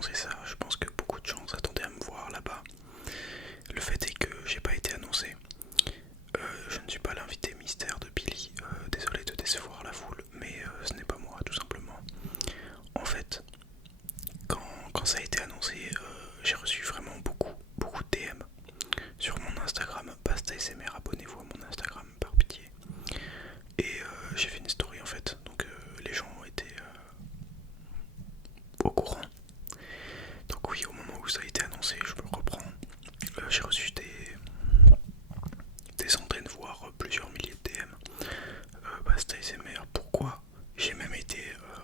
annoncé ça, je pense que beaucoup de gens s'attendaient à me voir là-bas. Le fait est que j'ai pas été annoncé. Je ne suis pas l'invité mystère de Billy. Désolé de décevoir la foule, mais ce n'est pas moi tout simplement. En fait, quand ça a été annoncé, j'ai reçu vraiment beaucoup de DM sur mon Instagram. Basta SMR, abonnez-vous à mon Instagram par pitié. Et j'ai fait une story en fait, donc les gens ont été au courant. Donc oui, au moment où ça a été annoncé, je me reprends. J'ai reçu des centaines, voire plusieurs milliers de DM. Basta SMR, pourquoi? J'ai même été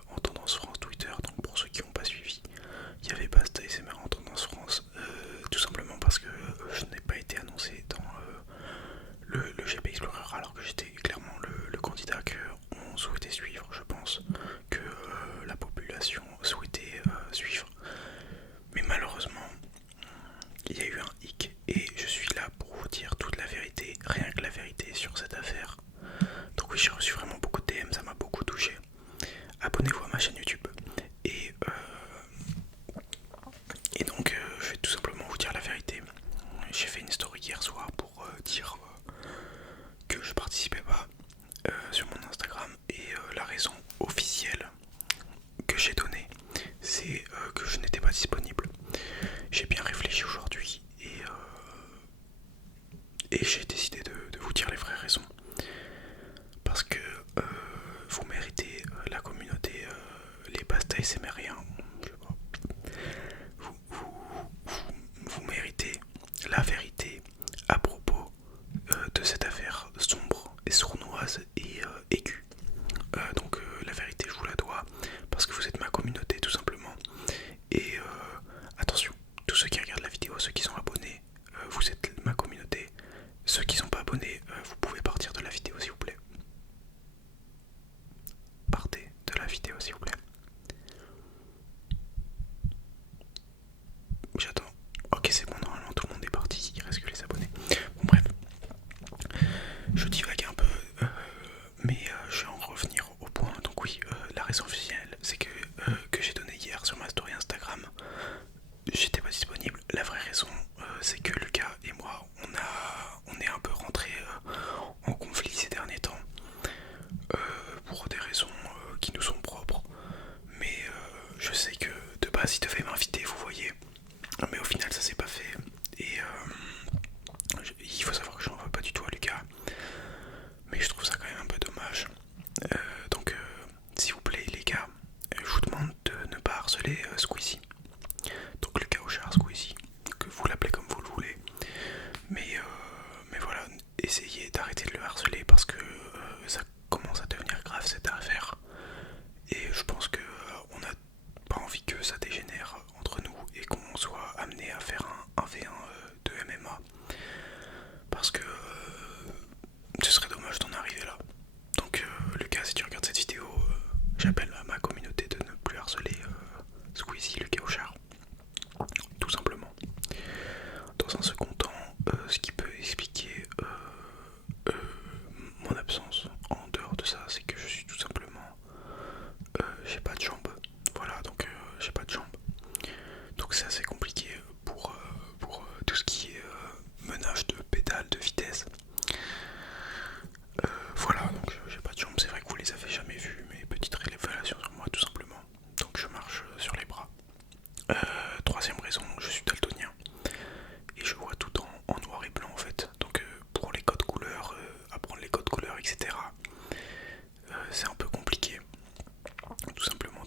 en tendance France Twitter, donc pour ceux qui n'ont pas suivi, il y avait Basta SMR en tendance France, tout simplement parce que je n'ai pas été annoncé dans le GP Explorer, alors que j'étais clairement le candidat qu'on souhaitait suivre, je pense, que la population souhaitait suivre. Mais malheureusement, il y a eu un hic et je suis là pour vous dire toute la vérité, rien que la vérité sur cette affaire. Donc oui, j'ai reçu vraiment beaucoup de DM, ça m'a beaucoup touché. Abonnez-vous à ma chaîne YouTube. Et, je vais tout simplement vous dire la vérité. J'ai fait une story hier soir pour dire que je participais pas sur mon Instagram. Et la raison officielle que j'ai donnée, c'est que je n'étais pas disponible. J'ai bien réfléchi aujourd'hui et j'ai décidé de vous dire les vraies raisons. Parce que vous méritez, la communauté, les Basta SMRiens, je sais pas, vous méritez la vérité à propos de cette affaire sombre et sournoise et aiguë. La vérité, je vous la dois parce que vous êtes ma communauté tout simplement. Et attention, tous ceux qui regardent la vidéo, ceux qui sont abonnés, vous êtes ma communauté. Ceux qui sont pas abonnés, vous pouvez partir de la vidéo s'il vous plaît. Partez de la vidéo s'il vous plaît. J'attends. Ok, c'est bon, normalement tout le monde est parti, il reste que les abonnés. Bon bref, je divague un peu, mais je vais en revenir au point. Donc oui, la raison officielle, c'est que j'ai donné hier sur ma story Instagram, j'étais pas disponible. La vraie raison, c'est que Lucas et moi, on est un peu rentrés en conflit ces derniers temps, pour des raisons qui nous sont propres. Mais je sais que de base, il devait m'inviter, vous voyez. Mais au final, ça s'est pas fait. Et il faut savoir que je n'en veux pas du tout à Lucas. Mais je trouve ça quand même un peu dommage. S'il vous plaît, les gars, je vous demande de ne pas harceler Squeezie. Donc Lucas Auchard, Squeezie, que vous l'appelez comme vous le voulez. Mais voilà, essayez d'arrêter de le harceler parce que ça commence à devenir grave cette affaire. Et je pense que on n'a pas envie que ça dégénère entre nous et qu'on soit amené à faire un V1 de MMA. Parce que ce serait dommage d'en arriver là. Donc Lucas, si tu regardes cette vidéo, j'appelle à ma communauté de ne plus harceler Squeezie, Lucas Auchard. Tout simplement. Dans un second temps, ce qui peut expliquer mon absence en dehors de ça, c'est que je suis tout simplement j'ai pas de jambes. Voilà, donc j'ai pas de jambes. Donc c'est assez compliqué pour tout ce qui est menage de pédale, de vitesse. Voilà, donc j'ai pas de jambes, c'est vrai que vous les avez jamais vues, mais petite révélation sur moi tout simplement. Donc je marche sur les bras. Troisième raison, je suis daltonien. Et je vois tout en noir et blanc en fait. Donc pour les codes couleurs, apprendre les codes couleurs, etc. C'est un peu compliqué. Tout simplement.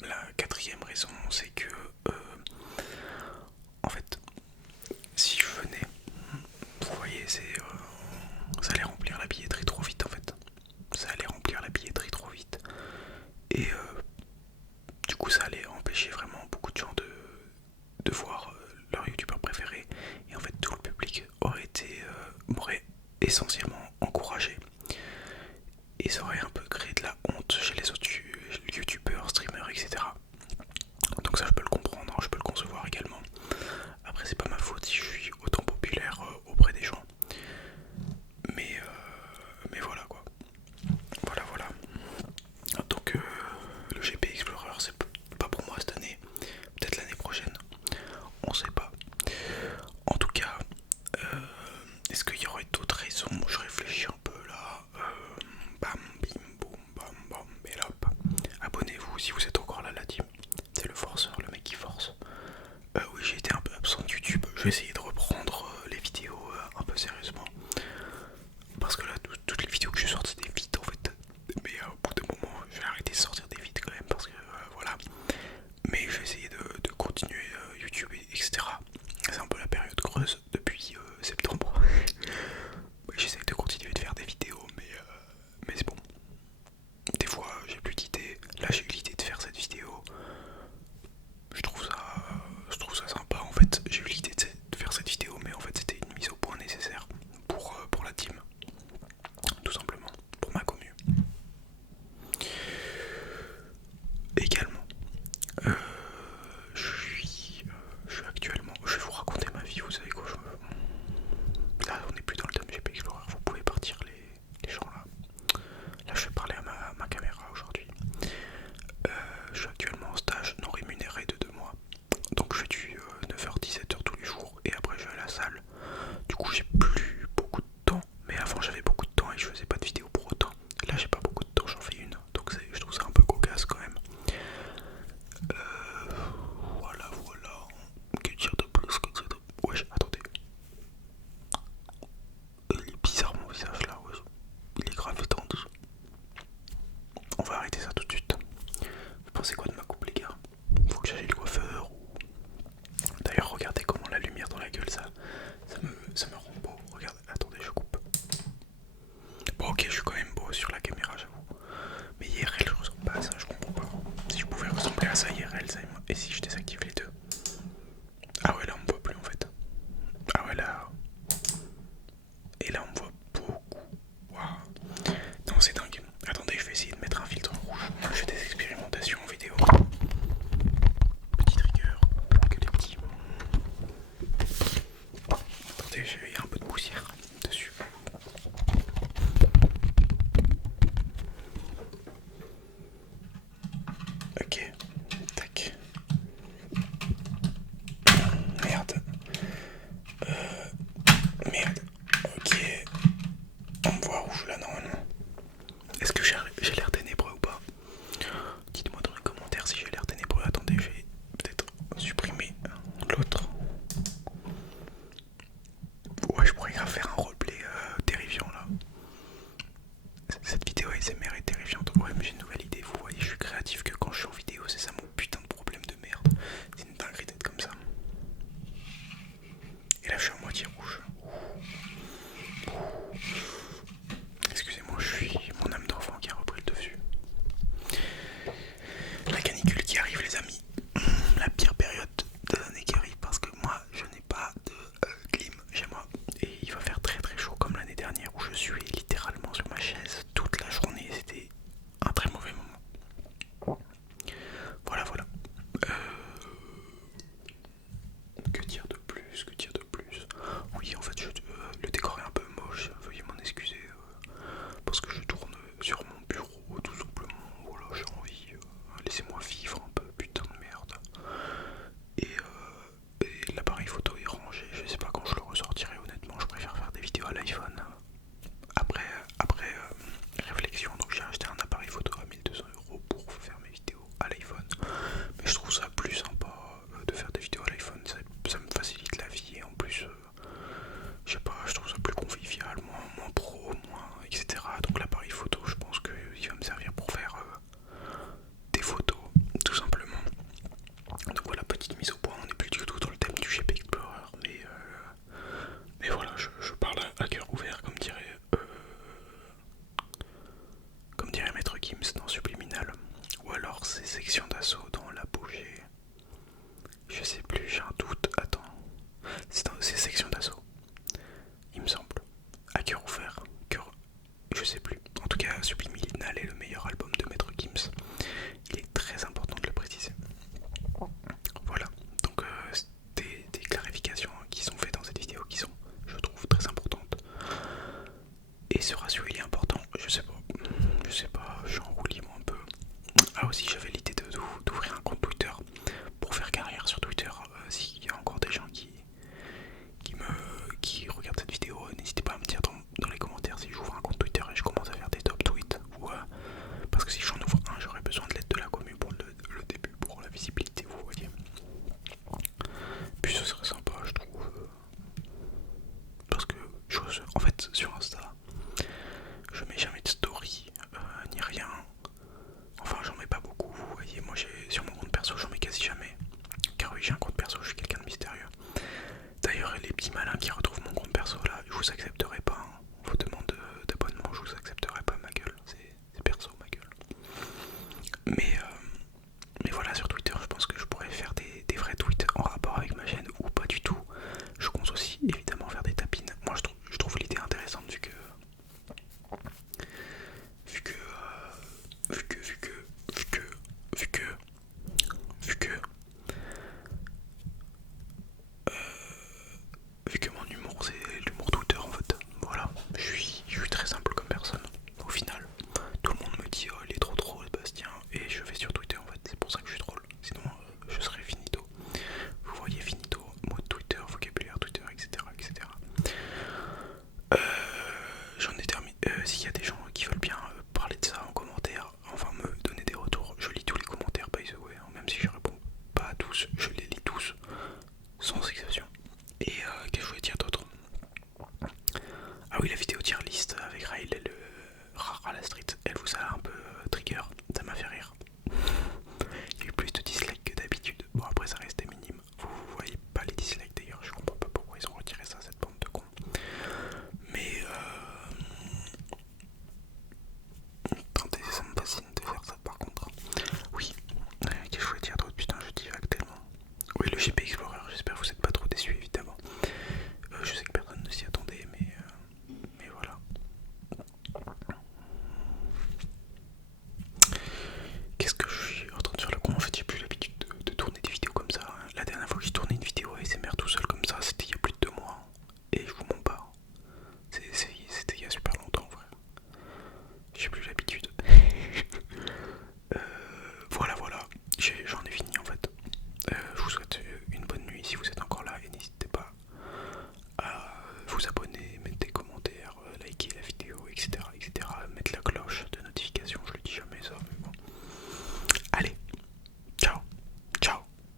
La quatrième raison, c'est que en fait, si je venais, vous voyez, ça allait remplir la billetterie trop vite en fait. Ça allait remplir la billetterie trop vite. Et du coup, ça allait empêcher vraiment beaucoup de gens de voir leur youtubeur préféré. Et en fait, tout le public m'aurait essentiellement encouragé. Et ça aurait un peu créé de la honte chez les autres youtubeurs, streamers, etc. Donc ça, je peux le comprendre, je peux le concevoir également. Après, c'est pas ma faute si je suis autant populaire auprès des gens. vais essayer de reprendre les vidéos un peu sérieusement. Parce que là, toutes les vidéos que j'ai sorties des vides en fait. Mais au bout d'un moment, je vais arrêter de sortir des vides quand même parce que voilà. Mais je vais essayer de continuer YouTube, etc. C'est un peu la période creuse depuis septembre. Ouais, j'essaye de continuer de faire des vidéos, mais c'est bon. Des fois, j'ai plus d'idées. Là, j'ai eu l'idée de faire cette vidéo. Je trouve ça sympa en fait. J'ai eu l'idée de faire cette vidéo, mais en fait, c'était une mise au point nécessaire pour la team. Tout simplement, pour ma commu. Également, je suis actuellement. Je vais vous raconter ma vie, vous savez quoi. Là, on n'est plus dans le thème GP Explorer, vous pouvez partir les gens là. Là, je vais parler à ma caméra aujourd'hui. Je suis actuellement en stage non rémunéré de 2 mois. Donc, je fais du 9h-17h tous les jours et après, je vais à la salle. Du coup, j'ai